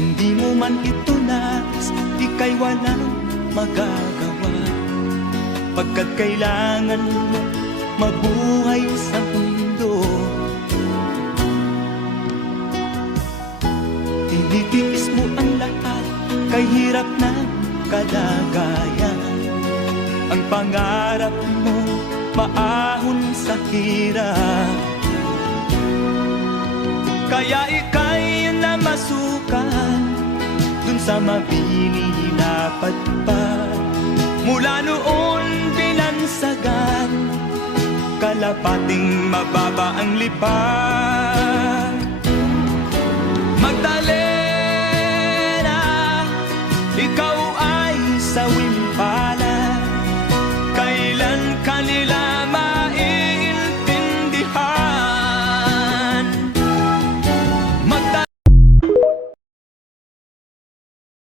Hindi mo man ito nais, ika'y walang magagawa, pagkat kailangan mo mabuhay sa mundo. Tinitiis mo ang lahat, kay hirap ng kalagayan. Ang pangarap mo, maahon sa hirap. Kaya ika'y namasukan dun sa mabinihinapat pa. Mula noon binansagan, kalapating mababa ang lipat.